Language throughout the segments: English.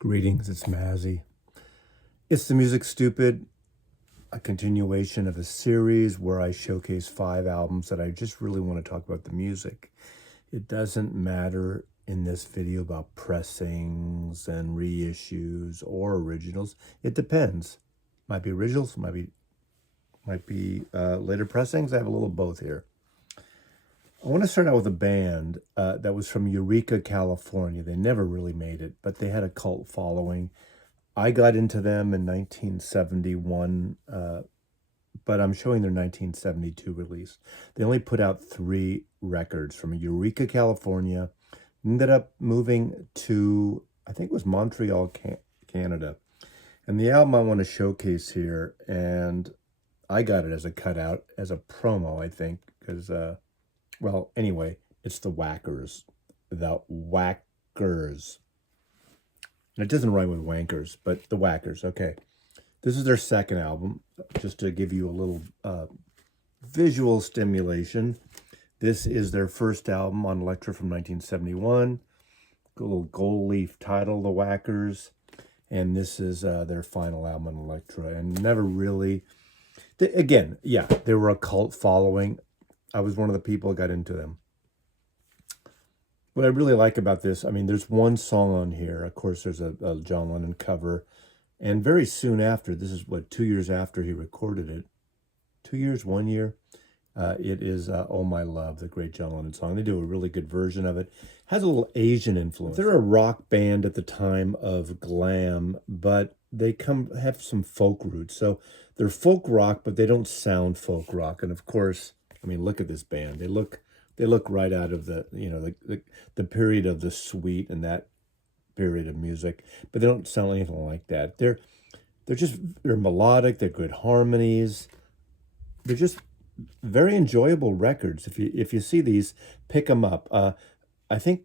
Greetings, it's Mazzy. It's the Music Stupid, a continuation of a series where I showcase 5 albums that I just really want to talk about the music. It doesn't matter in this video about pressings and reissues or originals. It depends. Might be originals, might be later pressings. I have a little of both here. I want to start out with a band that was from Eureka, California. They never really made it, but they had a cult following. I got into them in 1971, but I'm showing their 1972 release. They only put out 3 records from Eureka, California. Ended up moving to, I think it was Montreal, Canada. And the album I want to showcase here, and I got it as a cutout, as a promo, I think, because... well, anyway, it's the Whackers. The Whackers. And it doesn't rhyme with wankers, but the Whackers. Okay. This is their second album, just to give you a little visual stimulation. This is their first album on Elektra from 1971. A little gold leaf title, The Whackers. And this is their final album on Elektra. And never really... Again, yeah, they were a cult following. I was one of the people who got into them. What I really like about this, I mean, there's one song on here. Of course, there's a John Lennon cover. And very soon after, this is, 2 years after he recorded it. 2 years, 1 year. It is Oh My Love, the great John Lennon song. They do a really good version of it. Has a little Asian influence. They're a rock band at the time of glam, but they have some folk roots. So they're folk rock, but they don't sound folk rock. And of course... I mean, look at this band. They look right out of the, the period of the Sweet and that period of music, but they don't sound anything like that. They're melodic. They're good harmonies. They're just very enjoyable records. If you see these, pick them up. I don't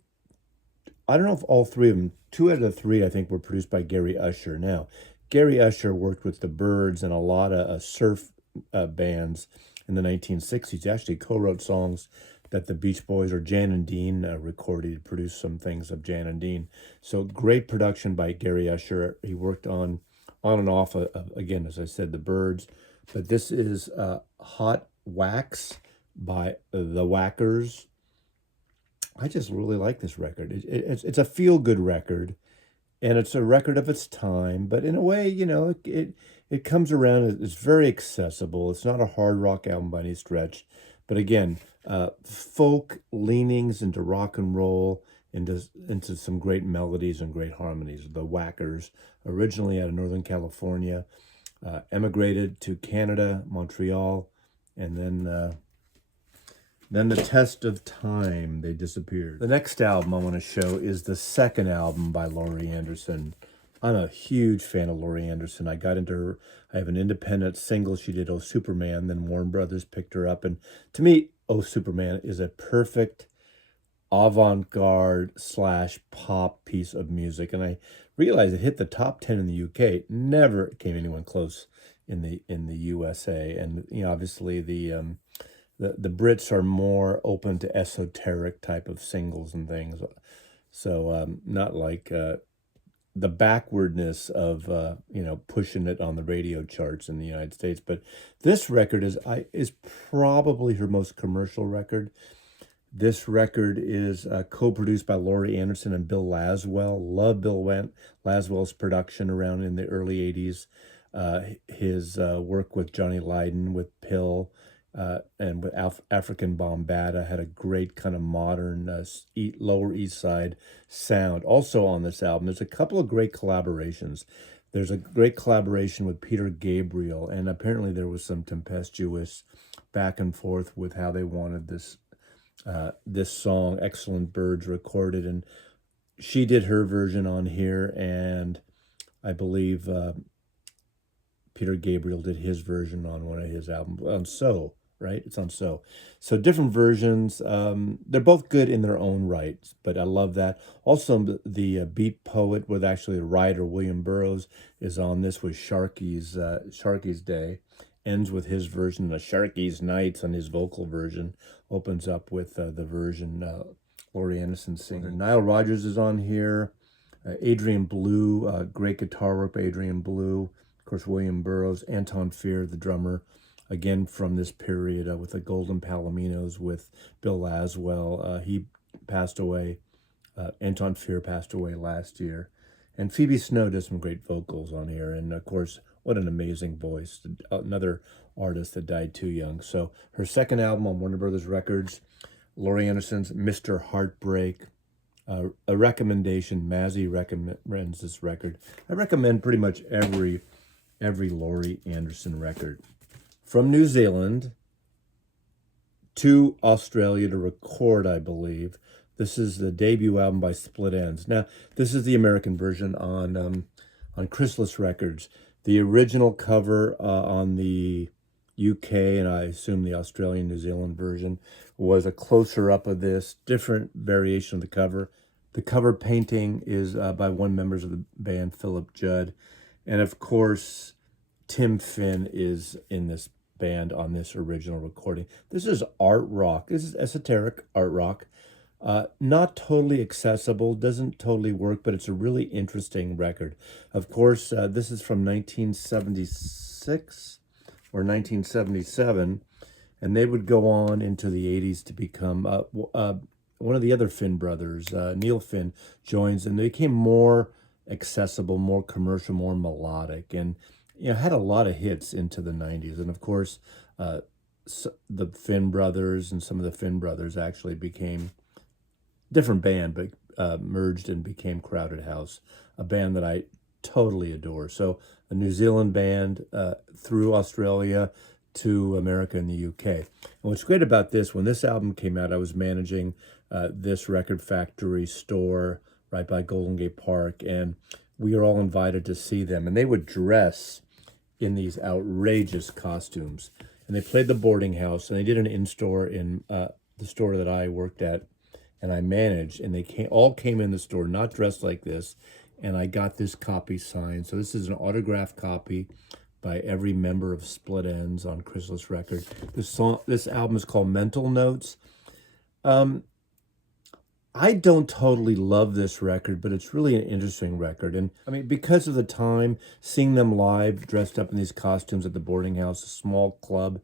know if all 3 of them, 2 out of the 3, I think, were produced by Gary Usher. Now, Gary Usher worked with the Byrds and a lot of surf bands in the 1960s. He actually co-wrote songs that the Beach Boys or Jan and Dean recorded. He produced some things of Jan and Dean. So great production by Gary Usher. He worked on and off, again, as I said, the Byrds. But this is Hot Wax by the Whackers. I just really like this record. It's a feel-good record. And it's a record of its time, but in a way, it comes around. It's very accessible. It's not a hard rock album by any stretch. But again, folk leanings into rock and roll, into some great melodies and great harmonies. The Whackers, originally out of Northern California, emigrated to Canada, Montreal, and then the test of time, they disappeared. The next album I want to show is the second album by Laurie Anderson. I'm a huge fan of Laurie Anderson. I got into her. I have an independent single she did, Oh Superman. Then Warner Brothers picked her up. And to me, Oh Superman is a perfect avant-garde / pop piece of music. And I realized it hit the top 10 in the UK. Never came anyone close in the USA. And obviously the Brits are more open to esoteric type of singles and things. So not like the backwardness of, pushing it on the radio charts in the United States. But this record is probably her most commercial record. This record is co-produced by Laurie Anderson and Bill Laswell. Love Bill Laswell's production around in the early 80s. His work with Johnny Lydon, with Pill, and with African Bombata, had a great kind of modern Lower East Side sound. Also on this album, there's a couple of great collaborations. There's a great collaboration with Peter Gabriel, and apparently there was some tempestuous back and forth with how they wanted this song, Excellent Birds, recorded. And she did her version on here, and I believe Peter Gabriel did his version on one of his albums, on So. Right? It's on So different versions. They're both good in their own right, but I love that. Also, the Beat Poet with actually the writer William Burroughs is on this with Sharky's Day. Ends with his version of Sharky's Nights on his vocal version. Opens up with the version Laurie Anderson singing. Nile Rodgers is on here. Adrian Blue, great guitar work by Adrian Blue. Of course, William Burroughs, Anton Fear, the drummer, again from this period with the Golden Palominos with Bill Laswell. He passed away. Anton Fear passed away last year. And Phoebe Snow did some great vocals on here. And of course, what an amazing voice. Another artist that died too young. So her second album on Warner Brothers Records, Laurie Anderson's Mr. Heartbreak. A recommendation. Mazzy recommends this record. I recommend pretty much every Laurie Anderson record. From New Zealand to Australia to record, I believe. This is the debut album by Split Enz. Now, this is the American version on Chrysalis Records. The original cover on the UK and I assume the Australian, New Zealand version was a closer up of this, different variation of the cover. The cover painting is by one member of the band, Philip Judd. And of course, Tim Finn is in this band on this original recording. This is art rock. This is esoteric art rock. Not totally accessible, doesn't totally work, but it's a really interesting record. Of course, this is from 1976 or 1977, and they would go on into the 80s to become one of the other Finn brothers, Neil Finn, joins, and they became more accessible, more commercial, more melodic, and had a lot of hits into the 90s. And of course, the Finn brothers and some of the Finn brothers actually became different band, but merged and became Crowded House, a band that I totally adore. So a New Zealand band through Australia to America and the UK. And what's great about this, when this album came out, I was managing this Record Factory store right by Golden Gate Park, and we were all invited to see them. And they would dress in these outrageous costumes. And they played the boarding house, and they did an in-store in the store that I worked at and I managed, and they all came in the store not dressed like this, and I got this copy signed. So this is an autographed copy by every member of Split Enz on Chrysalis Records. This album is called Mental Notes. I don't totally love this record, but it's really an interesting record. And I mean, because of the time, seeing them live, dressed up in these costumes at the boarding house, a small club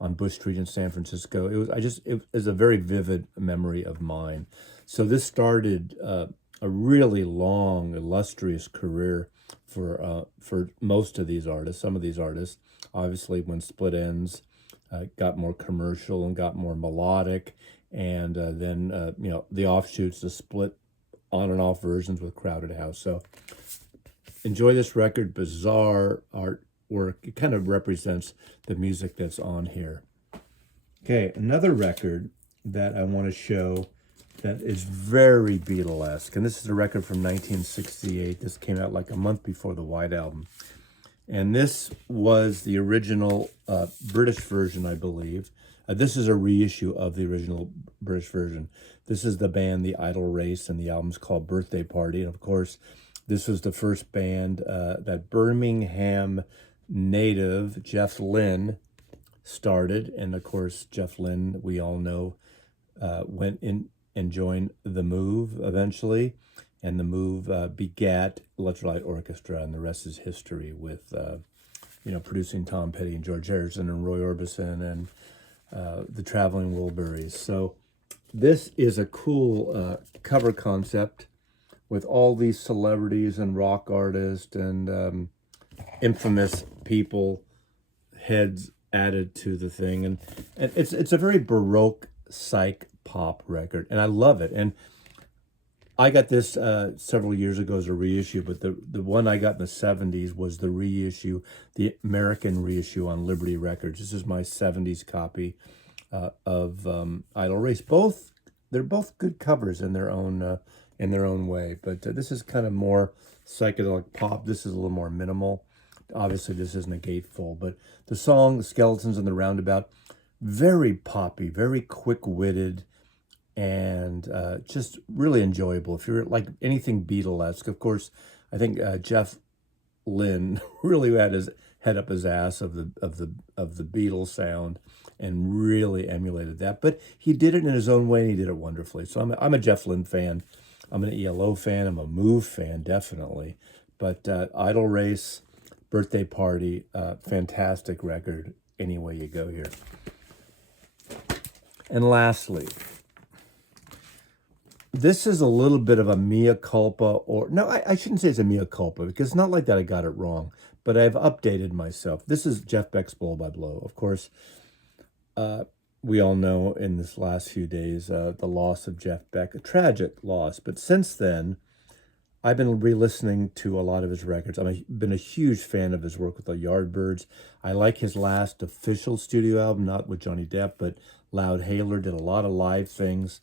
on Bush Street in San Francisco, it was a very vivid memory of mine. So this started a really long, illustrious career for most of these artists. Some of these artists, obviously, when Split Enz got more commercial and got more melodic, and then the offshoots, the split on and off versions with Crowded House. So enjoy this record, bizarre artwork. It kind of represents the music that's on here. Okay, another record that I want to show that is very Beatlesque, and this is a record from 1968. This came out like a month before the White Album. And this was the original British version, I believe. This is a reissue of the original British version. This is the band The Idle Race, and the album's called Birthday Party. And of course, this was the first band that Birmingham native Jeff Lynne started. And of course, Jeff Lynne, we all know, went in and joined The Move eventually. And The Move begat Electrolyte Orchestra, and the rest is history with, producing Tom Petty and George Harrison and Roy Orbison and the Traveling Wilburys. So this is a cool cover concept with all these celebrities and rock artists and infamous people heads added to the thing. And it's a very Baroque psych pop record, and I love it. And I got this several years ago as a reissue, but the one I got in the 70s was the reissue, the American reissue on Liberty Records. This is my 70s copy of Idle Race. They're both good covers in their own way, but this is kind of more psychedelic pop. This is a little more minimal. Obviously, this isn't a gatefold, but the song, The Skeletons and the Roundabout, very poppy, very quick-witted, and just really enjoyable. If you're like anything Beatlesque, of course, I think Jeff Lynne really had his head up his ass of the Beatles sound and really emulated that. But he did it in his own way, and he did it wonderfully. So I'm a Jeff Lynne fan I'm an ELO fan. I'm a Move fan, definitely. But Idle Race, Birthday Party, fantastic record any way you go here. And lastly, this is a little bit of a mea culpa, or no, I shouldn't say it's a mea culpa, because it's not like that I got it wrong, but I've updated myself. This is Jeff Beck's Blow by Blow. Of course, we all know in this last few days the loss of Jeff Beck, a tragic loss. But since then, I've been re-listening to a lot of his records. I've been a huge fan of his work with the Yardbirds. I like his last official studio album, not with Johnny Depp, but Loud Hailer, did a lot of live things.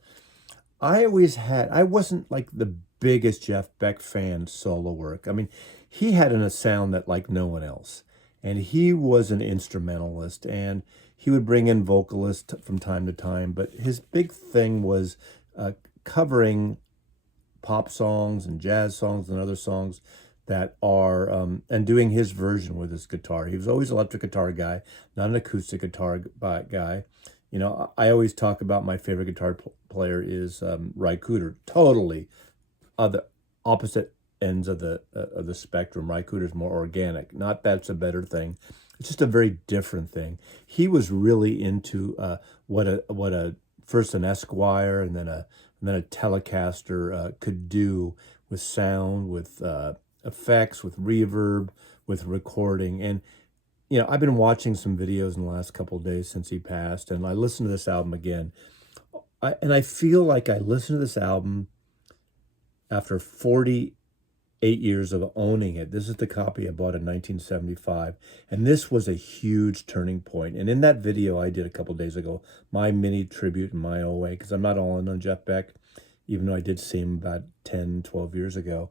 I wasn't like the biggest Jeff Beck fan solo work. I mean, he had a sound that like no one else. And he was an instrumentalist, and he would bring in vocalists from time to time. But his big thing was covering pop songs and jazz songs and other songs that are, and doing his version with his guitar. He was always an electric guitar guy, not an acoustic guitar guy. You know, I always talk about my favorite guitar player is Ry Cooder. Totally the opposite ends of the spectrum. Ry Cooder's more organic. Not that's a better thing. It's just a very different thing. He was really into what a first an Esquire and then a Telecaster could do with sound, with effects, with reverb, with recording. And you know, I've been watching some videos in the last couple of days since he passed, and I listened to this album again. And I feel like I listened to this album after 48 years of owning it. This is the copy I bought in 1975, and this was a huge turning point. And in that video I did a couple of days ago, my mini tribute in my own way, because I'm not all in on Jeff Beck, even though I did see him about 10, 12 years ago.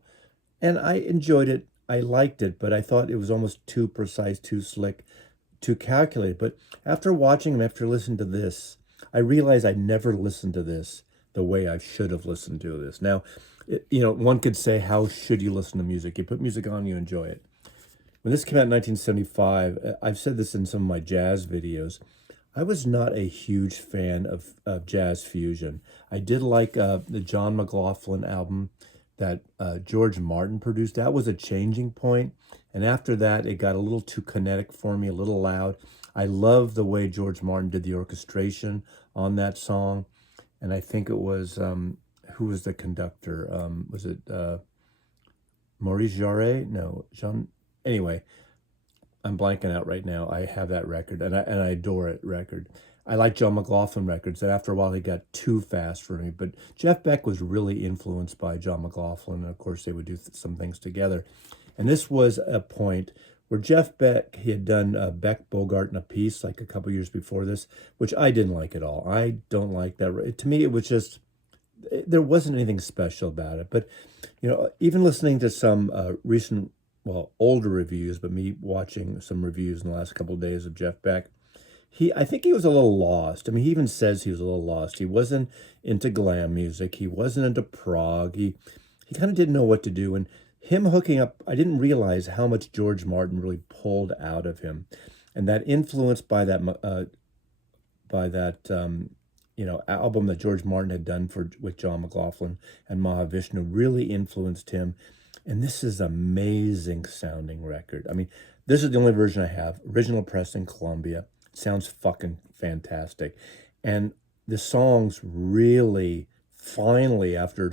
And I enjoyed it. I liked it, but I thought it was almost too precise, too slick, too calculated. But after watching him, after listening to this, I realized I never listened to this the way I should have listened to this. Now, you know, one could say, how should you listen to music? You put music on, you enjoy it. When this came out in 1975, I've said this in some of my jazz videos, I was not a huge fan of jazz fusion. I did like the John McLaughlin album that George Martin produced. That was a changing point. And after that, it got a little too kinetic for me, a little loud. I love the way George Martin did the orchestration on that song. And I think it was, who was the conductor? Was it Maurice Jarre? No, Jean. Anyway, I'm blanking out right now. I have that record, and I adore it record. I like John McLaughlin records, and after a while, they got too fast for me. But Jeff Beck was really influenced by John McLaughlin, and of course, they would do some things together. And this was a point where Jeff Beck, he had done Beck, Bogart, and a Piece like a couple years before this, which I didn't like at all. I don't like that. To me, it was just, there wasn't anything special about it. But, you know, even listening to some recent, well, older reviews, but me watching some reviews in the last couple of days of Jeff Beck, I think he was a little lost. I mean, he even says he was a little lost. He wasn't into glam music. He wasn't into prog. He kind of didn't know what to do. And him hooking up, I didn't realize how much George Martin really pulled out of him. And that influence by that you know, album that George Martin had done with John McLaughlin and Mahavishnu really influenced him. And this is amazing sounding record. I mean, this is the only version I have. Original press in Columbia. Sounds fucking fantastic. And the songs really, finally, after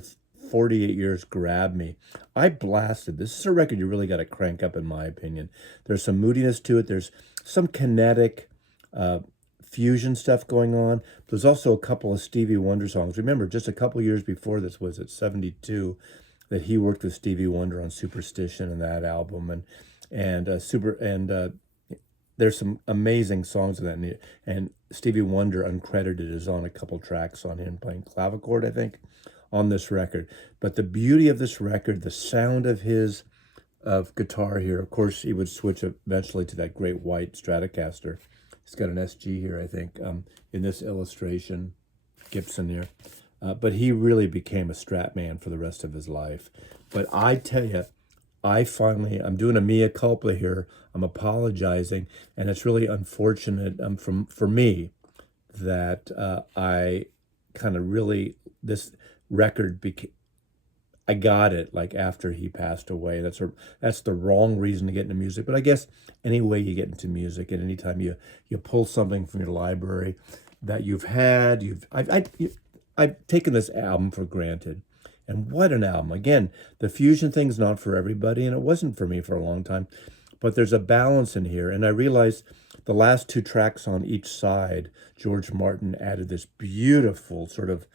48 years, grabbed me. I blasted. This is a record you really got to crank up, in my opinion. There's some moodiness to it. There's some kinetic fusion stuff going on. There's also a couple of Stevie Wonder songs. Remember, just a couple years before this, was at 72, that he worked with Stevie Wonder on Superstition and that album. And there's some amazing songs in that, and Stevie Wonder, uncredited, is on a couple tracks on him playing clavichord, I think, on this record. But the beauty of this record, the sound of his guitar here, of course, he would switch eventually to that great white Stratocaster. He's got an SG here, I think, in this illustration, Gibson here. But he really became a Strat man for the rest of his life. But I tell you, I'm doing a mea culpa here. I'm apologizing, and it's really unfortunate for me that I kind of really, this record I got it like after he passed away. That's the wrong reason to get into music. But I guess any way you get into music, and anytime you pull something from your library that you've had, I've taken this album for granted. And what an album. Again, the fusion thing's not for everybody, and it wasn't for me for a long time. But there's a balance in here. And I realized the last two tracks on each side, George Martin added this beautiful sort of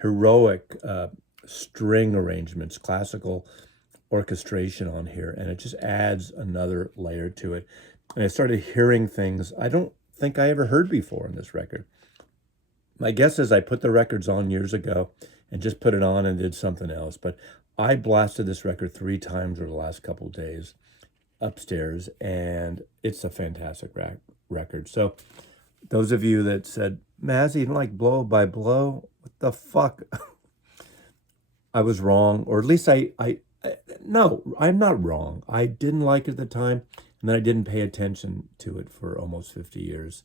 heroic string arrangements, classical orchestration on here, and it just adds another layer to it. And I started hearing things I don't think I ever heard before in this record. My guess is I put the records on years ago and just put it on and did something else. But I blasted this record 3 times over the last couple of days upstairs, and it's a fantastic record. So those of you that said, Mazzy, you don't like Blow by Blow? What the fuck? I was wrong, or at least no, I'm not wrong. I didn't like it at the time, and then I didn't pay attention to it for almost 50 years.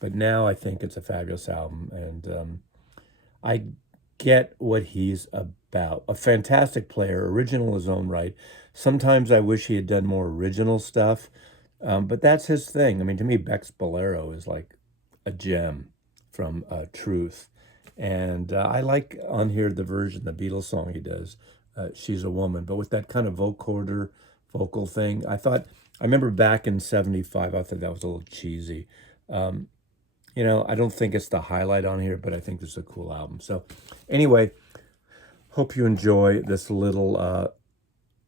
But now I think it's a fabulous album, and I get what he's about. A fantastic player, original in his own right. Sometimes I wish he had done more original stuff, but that's his thing. I mean, to me, Beck's Bolero is like a gem from Truth. And I like on here the version, the Beatles song he does, She's a Woman, but with that kind of vocoder vocal thing. I remember back in 75, I thought that was a little cheesy. You know, I don't think it's the highlight on here, but I think this is a cool album. So anyway, hope you enjoy this little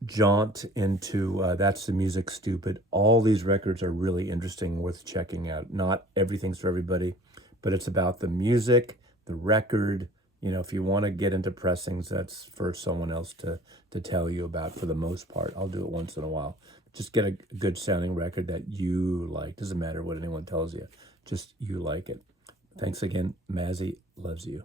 jaunt into That's the Music Stupid. All these records are really interesting, worth checking out. Not everything's for everybody, but it's about the music, the record. You know, if you want to get into pressings, that's for someone else to tell you about for the most part. I'll do it once in a while. Just get a good sounding record that you like. Doesn't matter what anyone tells you. Just you like it. Thanks again. Mazzy loves you.